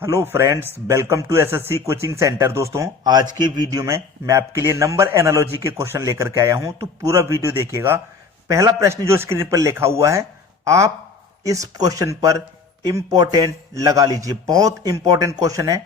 Hello friends, welcome to SSC coaching centre. दोस्तों, आज के वीडियो में मैं आपके लिए नंबर एनालॉजी के क्वेश्चन लेकर के आया हूं, तो पूरा वीडियो देखिएगा। पहला प्रश्न जो स्क्रीन पर लिखा हुआ है, आप इस क्वेश्चन पर इंपॉर्टेंट लगा लीजिए। बहुत इंपॉर्टेंट क्वेश्चन है।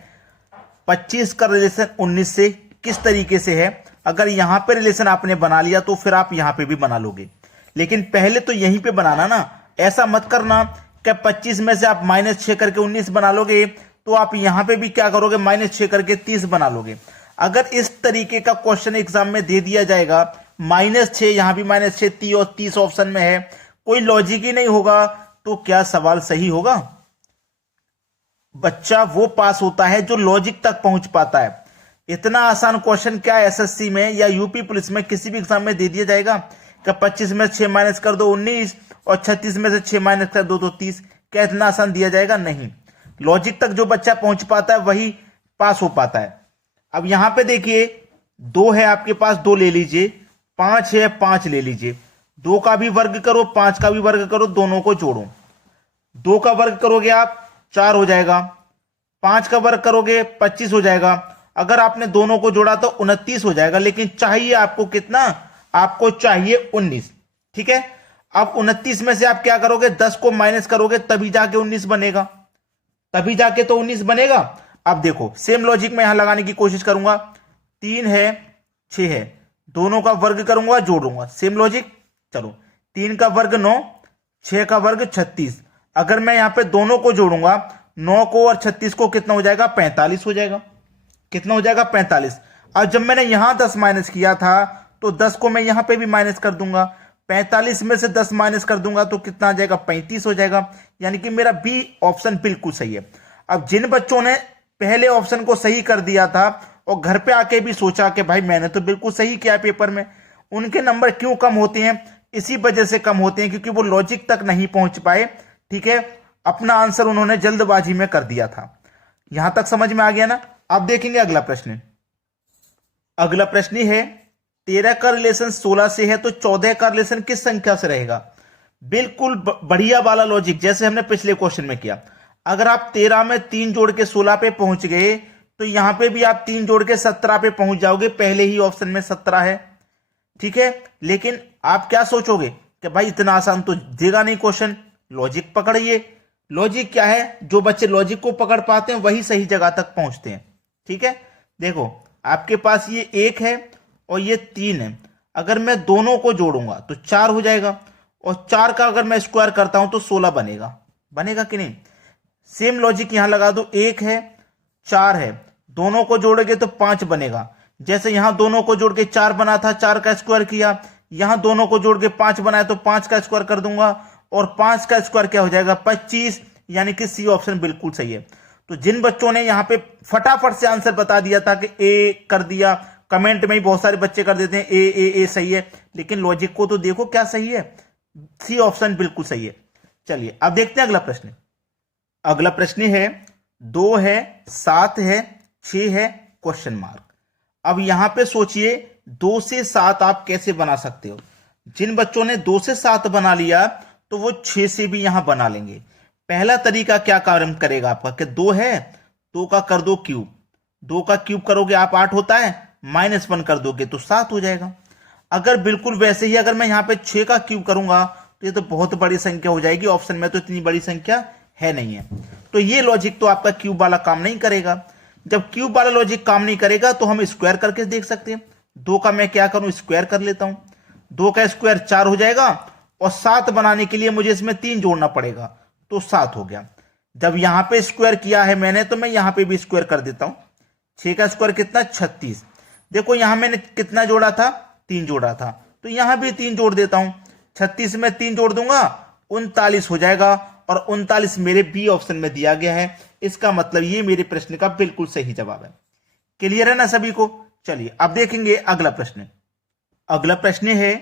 25 का रिलेशन 19 से किस तरीके से है। अगर यहां पे रिलेशन आपने बना लिया तो फिर आप यहां पे भी बना लोगे, लेकिन पहले तो यहीं पे बनाना ना। ऐसा मत करना कि 25 में से आप -6 करके 19 बना लोगे तो आप यहां पे भी क्या करोगे, -6 करके 30 बना लोगे। अगर इस तरीके का क्वेश्चन एग्जाम में दे दिया जाएगा, -6 यहां भी -6 30 और 30 ऑप्शन में है, कोई लॉजिक ही नहीं होगा, तो क्या सवाल सही होगा? बच्चा वो पास होता है जो लॉजिक तक पहुंच पाता है। इतना आसान क्वेश्चन क्या एसएससी में या यूपी पुलिस में किसी भी एग्जाम में दे दिया जाएगा कि 25 में 6 माइनस कर दो 19 और 36 में से 6 माइनस कर दो तो 30। क्या इतना आसान दिया जाएगा? नहीं। लॉजिक तक जो बच्चा पहुंच पाता है वही पास हो पाता है। अब यहां पे देखिए, 2 है आपके पास, 2 ले लीजिए। 5 है, 5 ले लीजिए। 2 का भी वर्ग करो, 5 का भी वर्ग करो, दोनों को जोड़ो। 2 का वर्ग करोगे आप 4 हो जाएगा, 5 का वर्ग करोगे 25 हो जाएगा। अगर आपने दोनों को जोड़ा तो 29 हो जाएगा, लेकिन चाहिए आपको कितना? आपको चाहिए 19। ठीक है। अब 29 में से आप क्या करोगे, 10 को माइनस करोगे तभी जाके 19 बनेगा, तभी जाके तो 19 बनेगा। अब देखो, सेम लॉजिक में यहां लगाने की कोशिश करूंगा। 3 है, 6 है, दोनों का वर्ग करूंगा, जोड़ूंगा। Same logic. चलो, 3 का वर्ग 9, 6 का वर्ग 36। अगर मैं यहां पे दोनों को जोड़ूंगा, 9 को और 36 को, कितना हो जाएगा? 45 हो जाएगा। कितना हो जाएगा? 45। अब जब मैंने यहां 10 माइनस किया था तो 10 को मैं यहां पे भी माइनस कर दूंगा। 45 में से 10 माइनस कर दूंगा तो कितना आ जाएगा? 35 हो जाएगा। यानी कि मेरा बी ऑप्शन बिल्कुल सही है। अब जिन बच्चों ने पहले ऑप्शन को सही कर दिया था और घर पे आके भी सोचा कि भाई मैंने तो बिल्कुल सही किया पेपर में, उनके नंबर क्यों कम होते हैं? इसी वजह से कम होते हैं क्योंकि वो लॉजिक तक नहीं पहुंच पाए। ठीक है, अपना आंसर उन्होंने जल्दबाजी में कर दिया था। यहां तक समझ में आ गया ना? अब देखेंगे अगला प्रश्न। अगला प्रश्न है, 13 का रिलेशन 16 से है तो 14 का रिलेशन किस संख्या से रहेगा? बिल्कुल बढ़िया वाला लॉजिक, जैसे हमने पिछले क्वेश्चन में किया। अगर आप 13 में 3 जोड़ के 16 पे पहुंच गए तो यहां पे भी आप 3 जोड़ के 17 पे पहुंच जाओगे। पहले ही ऑप्शन में 17 है। ठीक है, लेकिन आप क्या सोचोगे कि भाई इतना आसान तो देगा नहीं क्वेश्चन। लॉजिक पकड़िए। लॉजिक क्या है? जो बच्चे लॉजिक को पकड़ पाते हैं वही सही जगह तक पहुंचते हैं। ठीक है, देखो आपके पास ये 1 है और ये 3 है। अगर मैं दोनों को जोड़ूंगा तो 4 हो जाएगा, और 4 का अगर मैं स्क्वायर करता हूं तो 16 बनेगा। बनेगा कि नहीं? सेम लॉजिक यहां लगा दो। 1 है, 4 है, दोनों को जोड़ोगे तो 5 बनेगा। जैसे यहां दोनों को जोड़ के 4 बना था, 4 का स्क्वायर किया, यहां दोनों को जोड़ के 5 बनाया तो 5 का स्क्वायर कर दूंगा, और 5 का स्क्वायर क्या हो जाएगा? 25। यानी कि सी ऑप्शन बिल्कुल सही है। तो जिन बच्चों ने यहां पे फटाफट से आंसर बता दिया था कि ए कर दिया, कमेंट में ही बहुत सारे बच्चे कर देते हैं ए सही है, लेकिन लॉजिक को तो देखो क्या सही है। सी ऑप्शन बिल्कुल सही है। चलिए अब देखते हैं अगला प्रश्न। अगला प्रश्न है, 2 है, 7 है, 6 है, क्वेश्चन मार्क। अब यहां पे सोचिए 2 से 7 आप कैसे बना सकते हो। जिन बच्चों ने 2 से 7 बना लिया तो वो 6 से भी यहां बना लेंगे। पहला तरीका क्या काम करेगा आपका कि 2 है, 2 का कर दो क्यूब। 2 का क्यूब करोगे आप 8 होता है, -1 कर दोगे तो 7 हो जाएगा। अगर बिल्कुल वैसे ही अगर मैं यहां पे 6 का क्यूब करूंगा तो ये तो बहुत बड़ी संख्या हो जाएगी। ऑप्शन में तो इतनी बड़ी संख्या है नहीं है, तो ये लॉजिक तो आपका क्यूब वाला काम नहीं करेगा। जब क्यूब वाला लॉजिक काम नहीं करेगा तो हम स्क्वायर करके देख सकते हैं। 2 का मैं क्या करूं, स्क्वायर कर लेता हूं। 2 का स्क्वायर 4 हो जाएगा, और 7 बनाने के लिए मुझे इसमें 3 जोड़ना पड़ेगा तो 7 हो गया। जब यहां पे स्क्वायर किया है मैंने तो मैं यहां पे भी स्क्वायर कर देता हूं। 6 का स्क्वायर कितना? 36। देखो यहां मैंने कितना जोड़ा था? 3 जोड़ा था, तो यहां भी 3 जोड़ देता हूं। 36 में 3 जोड़ दूंगा, 39 हो जाएगा, और 39 मेरे बी ऑप्शन में दिया गया है। इसका मतलब ये मेरे प्रश्न का बिल्कुल सही जवाब है। क्लियर है ना सभी को? चलिए अब देखेंगे अगला प्रश्न। अगला प्रश्न है,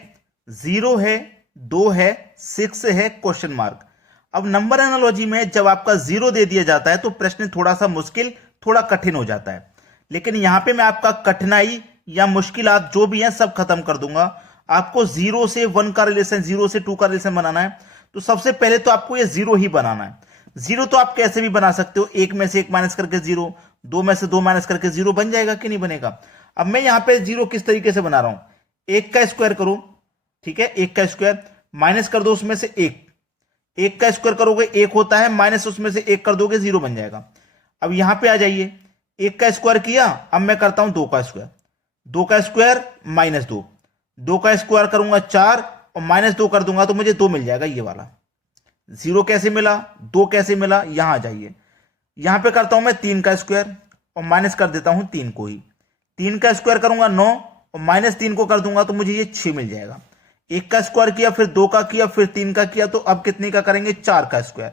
0 है, 2 है, 6 है, क्वेश्चन मार्क। अब नंबर एनालॉजी में जब आपका 0 दे दिया जाता है तो प्रश्न थोड़ा सा मुश्किल, थोड़ा कठिन हो जाता है। लेकिन यहां पे मैं आपका कठिनाई या मुश्किलात जो भी है सब खत्म कर दूंगा। आपको 0 से 1 का रिलेशन, 0 से 2 का रिलेशन बनाना है तो सबसे पहले तो आपको ये 0 ही बनाना है। जीरो तो आप कैसे भी बना सकते हो, एक में से एक माइनस करके जीरो, दो में से दो माइनस करके जीरो बन जाएगा कि नहीं बनेगा। अब मैं यहां पे जीरो किस तरीके से बना रहा हूं, एक का स्क्वायर करो, ठीक है, एक का स्क्वायर माइनस कर दो उसमें से एक, एक का स्क्वायर करोगे एक होता है, माइनस उसमें से एक कर दोगे जीरो बन जाएगा। अब यहां पे आ जाइए, एक का स्क्वायर किया, अब मैं करता हूं दो का स्क्वायर, दो का स्क्वायर माइनस दो, दो का स्क्वायर करूंगा चार और माइनस दो कर दूंगा तो मुझे दो मिल जाएगा, ये वाला। जीरो कैसे मिला, दो कैसे मिला, यहां आ जाइए, यहां पे करता हूं मैं तीन का स्क्वायर और माइनस कर देता हूं तीन को ही, तीन का स्क्वायर करूंगा नौ और माइनस तीन को कर दूंगा तो मुझे ये 6 मिल जाएगा। एक का स्क्वायर किया, फिर दो का किया, फिर तीन का किया, तो अब कितने का करेंगे, चार का स्क्वायर।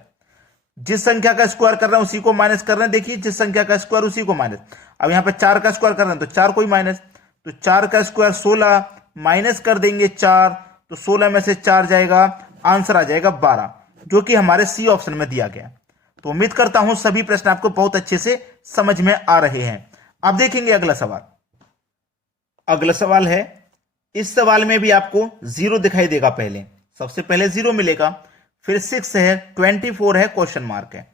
जिस संख्या का स्क्वायर कर रहे हैं उसी को माइनस कर रहे हैं, देखिए जिस संख्या का स्क्वायर उसी को माइनस। अब यहां पे चार का स्क्वायर कर रहे हैं तो चार को ही माइनस, तो चार का स्क्वायर 16 माइनस कर देंगे चार, तो 16 में से चार जाएगा, आंसर आ जाएगा 12, जो कि हमारे सी ऑप्शन में दिया गया। तो उम्मीद करता हूं सभी प्रश्न आपको बहुत अच्छे से समझ में आ रहे हैं। अब देखेंगे अगला सवाल। अगला सवाल है, इस सवाल में भी आपको जीरो दिखाई देगा, पहले सबसे पहले जीरो मिलेगा, फिर 6 है, 24 है, क्वेश्चन मार्क है।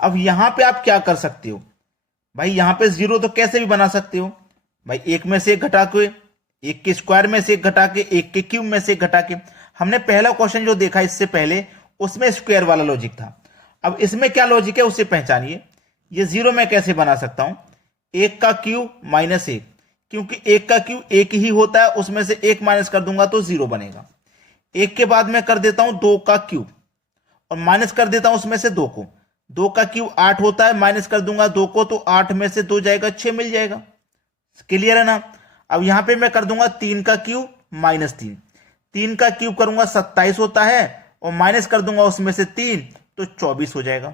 अब यहां पे आप क्या कर सकते हो भाई, यहां पे जीरो तो कैसे भी बना सकते हो भाई, एक में से एक घटा के, एक के स्क्वायर में से एक घटा के, एक के क्यूब में से एक घटा के। हमने पहला क्वेश्चन जो देखा इससे पहले उसमें स्क्वायर वाला लॉजिक था, अब इसमें क्या लॉजिक है उसे पहचानिए। ये जीरो मैं कैसे बना सकता हूं, एक का क्यूब माइनस एक, क्योंकि एक का क्यूब एक ही होता है, उसमें से एक माइनस कर दूंगा तो जीरो बनेगा। एक के बाद मैं कर देता हूं दो का क्यूब और माइनस कर देता हूं उसमें से दो को, दो का क्यूब 8 होता है, माइनस कर दूंगा दो को तो 8 में से दो जाएगा, 6 मिल जाएगा। क्लियर है ना। अब यहां पे मैं कर दूंगा तीन का क्यूब माइनस तीन, तीन का क्यूब करूंगा 27 होता है और माइनस कर दूंगा उसमें से तीन तो 24 हो जाएगा।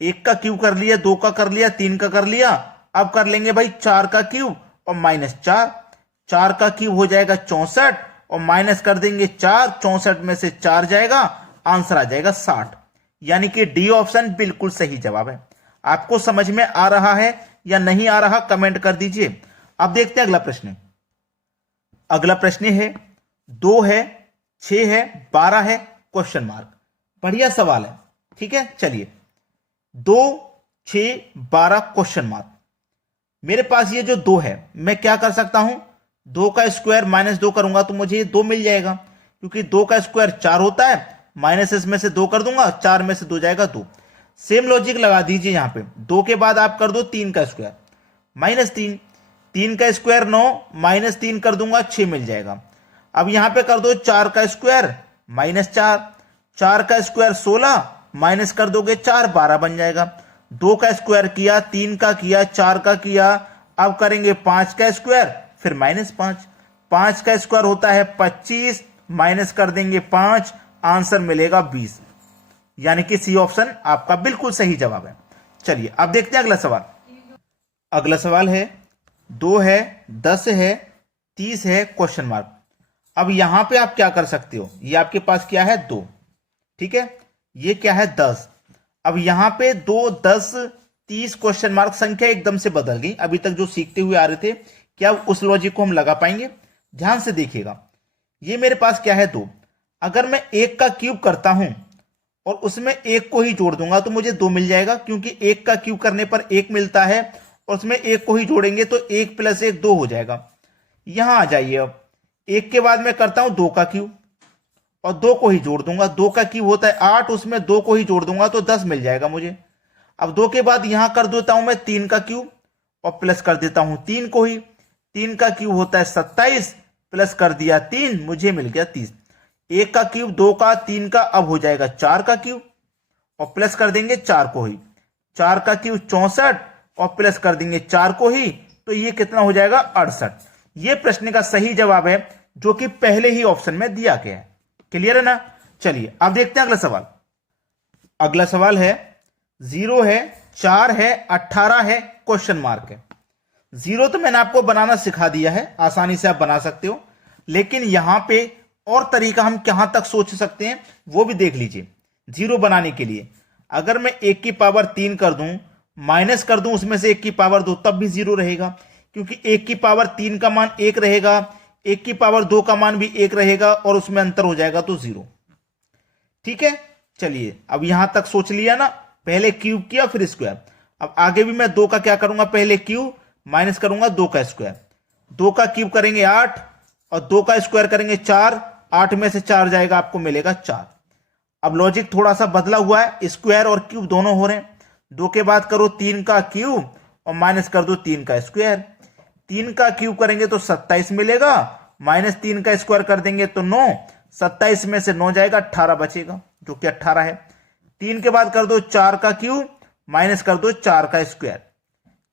एक का क्यूब कर लिया, दो का कर लिया, तीन का कर लिया, अब कर लेंगे भाई चार का क्यूब और माइनस चार, चार का क्यूब हो जाएगा 64 और माइनस कर देंगे चार, 64 में से चार जाएगा, आंसर आ जाएगा 60। यानी कि डी ऑप्शन बिल्कुल सही जवाब है। आपको समझ में आ रहा है या नहीं आ रहा कमेंट कर दीजिए। अब देखते हैं अगला प्रश्न। अगला प्रश्न है 2 है, 6 है, 12 है, क्वेश्चन मार्क। बढ़िया सवाल है, ठीक है। चलिए 2, 6, 12 क्वेश्चन मार्क। मेरे पास ये जो 2 है, मैं क्या कर सकता हूं, 2 का स्क्वायर माइनस 2 करूंगा तो मुझे 2 मिल जाएगा, क्योंकि 2 का स्क्वायर 4 होता है, माइनस इसमें से 2 कर दूंगा, 4 में से 2 जाएगा 2। सेम लॉजिक लगा दीजिए यहां पे, 2 के बाद आप कर दो 3 का स्क्वायर माइनस 3, 3 का स्क्वायर 9 माइनस 3 कर दूंगा 6 मिल जाएगा। अब यहां पे कर दो 4 का स्क्वायर माइनस 4, 4 का स्क्वायर 16 माइनस कर दोगे 4, 12 बन जाएगा। 2 का स्क्वायर किया, 3 का किया, 4 का किया, अब करेंगे 5 का स्क्वायर फिर माइनस 5, 5 का स्क्वायर होता है 25 माइनस कर देंगे 5, आंसर मिलेगा 20। यानी कि सी ऑप्शन आपका बिल्कुल सही जवाब है। चलिए अब देखते हैं अगला सवाल। अगला सवाल है 2 है, 10 है, 30 है, क्वेश्चन मार्क। अब यहां पे आप क्या कर सकते हो, ये आपके पास क्या है 2, ठीक है, ये क्या है 10। अब यहां पे 2, 10, 30 क्वेश्चन मार्क, संख्या एकदम से बदल गई। अभी तक जो सीखते हुए आ रहे थे, क्या उस लॉजिक को हम लगा पाएंगे? ध्यान से देखिएगा, ये मेरे पास क्या है 2, अगर मैं 1 का क्यूब करता हूं और उसमें 1 को ही जोड़ दूंगा तो मुझे 2 मिल जाएगा, क्योंकि 1 का क्यूब करने पर 1 मिलता है और उसमें 1 को ही जोड़ेंगे तो 1 + 1 2 हो जाएगा। यहां आ जाइए, अब 1 के बाद मैं करता हूं 2 का क्यूब और 2 को ही जोड़ दूंगा, 2 का क्यूब होता है 8, उसमें 2 को ही जोड़ दूंगा तो 10 मिल जाएगा मुझे। अब 2 के बाद यहां कर देता हूं मैं 3 का क्यूब और प्लस कर देता हूं 3 को ही, 3 का क्यूब होता है 27 प्लस कर दिया 3, मुझे मिल गया 30। 1 का क्यूब, 2 का, 3 का, अब हो जाएगा 4 का क्यूब और प्लस कर देंगे 4 को ही, 4 का क्यूब 64 और प्लस कर देंगे 4 को ही, तो ये कितना हो जाएगा 68। ये प्रश्न का सही जवाब है, जो कि पहले ही ऑप्शन में दिया गया है। क्लियर है ना। चलिए अब देखते हैं अगला सवाल। अगला सवाल है 0 है, 4 है, 18 है, क्वेश्चन मार्क है। 0 तो मैंने आपको बनाना सिखा दिया है, आसानी से आप बना सकते हो, लेकिन यहां पे और तरीका हम कहां तक सोच सकते हैं वो भी देख लीजिए। 0 बनाने के लिए अगर मैं 1 की पावर 3 कर दूं, माइनस कर दूं उसमें से 1 की पावर 2, तब भी 0 रहेगा, क्योंकि 1 की पावर 3 का मान 1 रहेगा, 1 की पावर 2 का मान भी 1 रहेगा और उसमें अंतर हो जाएगा तो 0। ठीक है, चलिए अब यहां तक सोच लिया ना, पहले क्यूब किया फिर स्क्वायर। अब आगे भी मैं 2 का क्या करूंगा, पहले क्यूब माइनस करूंगा 2 का स्क्वायर। 2 का क्यूब करेंगे 8 और 2 का स्क्वायर करेंगे 4। 8 में से 4 जाएगा, आपको मिलेगा 4। अब लॉजिक थोड़ा सा बदला हुआ है, स्क्वायर और क्यूब दोनों हो रहे हैं। 2 के बाद करो 3 का क्यूब और माइनस कर दो 3 का स्क्वायर। 3 का क्यूब करेंगे तो 27 मिलेगा, माइनस 3 का स्क्वायर कर देंगे तो 9। 27 में से 9 जाएगा, 18 बचेगा, जो कि 18 है। 3 के बाद कर दो 4 का क्यूब माइनस कर दो 4 का स्क्वायर।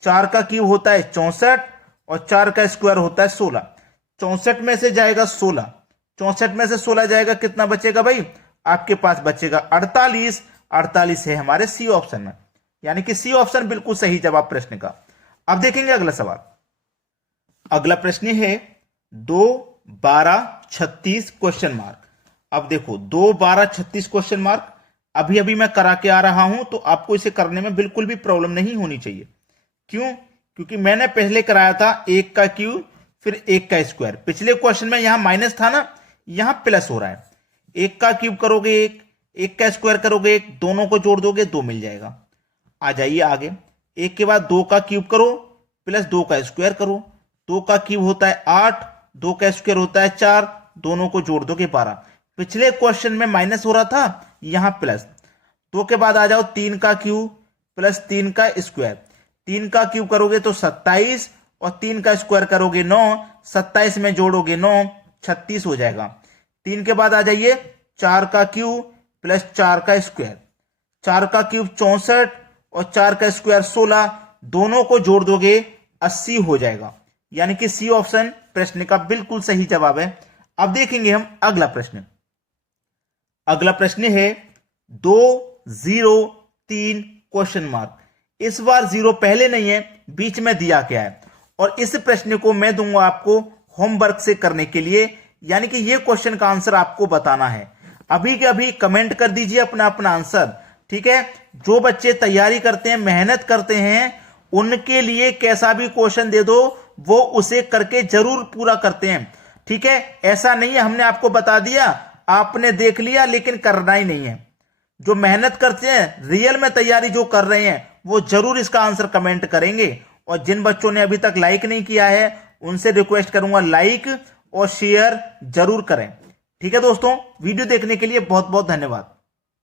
4 का क्यूब होता है 64 और 4 का स्क्वायर होता है 16। 64 में से जाएगा 16, 64 में से 16 जाएगा, कितना बचेगा भाई, आपके पास बचेगा 48। 48 है हमारे सी ऑप्शन में, यानी कि सी ऑप्शन बिल्कुल सही जवाब प्रश्न का। अब देखेंगे अगला सवाल। अगला प्रश्न है 2 12 36 क्वेश्चन मार्क। अब देखो 2 12 36 क्वेश्चन मार्क अभी अभी मैं करा के आ रहा हूं, तो आपको इसे करने में बिल्कुल भी प्रॉब्लम नहीं होनी चाहिए। क्यों? क्योंकि मैंने पहले कराया था 1 का क्यूब फिर 1 का स्क्वायर। पिछले क्वेश्चन में यहां माइनस था ना, यहां प्लस हो रहा है। 1 का क्यूब करोगे 1, 1 का स्क्वायर करोगे 1, दोनों को जोड़ दोगे 2 मिल जाएगा। आ जाइए आगे। 1 के बाद 2 का क्यूब करो प्लस 2 का स्क्वायर करो। 2 का क्यूब होता है 8, 2 का स्क्वायर होता है 4, दोनों को जोड़ दोगे 12। पिछले क्वेश्चन में माइनस हो रहा था, यहां प्लस। 2 के बाद आ जाओ 3 का क्यूब प्लस 3 का स्क्वायर। 3 का क्यूब करोगे तो 27 और 3 का स्क्वायर करोगे 9। 27 में जोड़ोगे 9, 36 हो जाएगा। 3 के बाद आ जाइए 4 का क्यूब प्लस 4 का स्क्वायर। 4 का क्यूब 64 और 4 का स्क्वायर 16, दोनों को जोड़ दोगे 80 हो जाएगा। यानी कि सी ऑप्शन प्रश्न का बिल्कुल सही जवाब है। अब देखेंगे हम अगला प्रश्न। अगला प्रश्न है 2 0 3 क्वेश्चन मार्क। इस बार 0 पहले नहीं है, बीच में दिया गया है, और इस प्रश्न को मैं दूंगा आपको होमवर्क से करने के लिए, यानी कि यह क्वेश्चन का आंसर आपको बताना है। अभी के अभी कमेंट कर दीजिए अपना अपना आंसर, ठीक है। जो बच्चे तैयारी करते हैं, मेहनत करते हैं, उनके लिए कैसा भी क्वेश्चन दे दो वो उसे करके जरूर पूरा करते हैं, ठीक है। ऐसा नहीं है हमने आपको बता दिया आपने देख लिया लेकिन करना ही नहीं है। जो मेहनत करते हैं, रियल में तैयारी जो कर रहे हैं, वो जरूर इसका आंसर कमेंट करेंगे। और जिन बच्चों ने अभी तक लाइक नहीं किया है उनसे रिक्वेस्ट करूंगा लाइक और शेयर जरूर करें, ठीक है दोस्तों। वीडियो देखने के लिए बहुत बहुत धन्यवाद।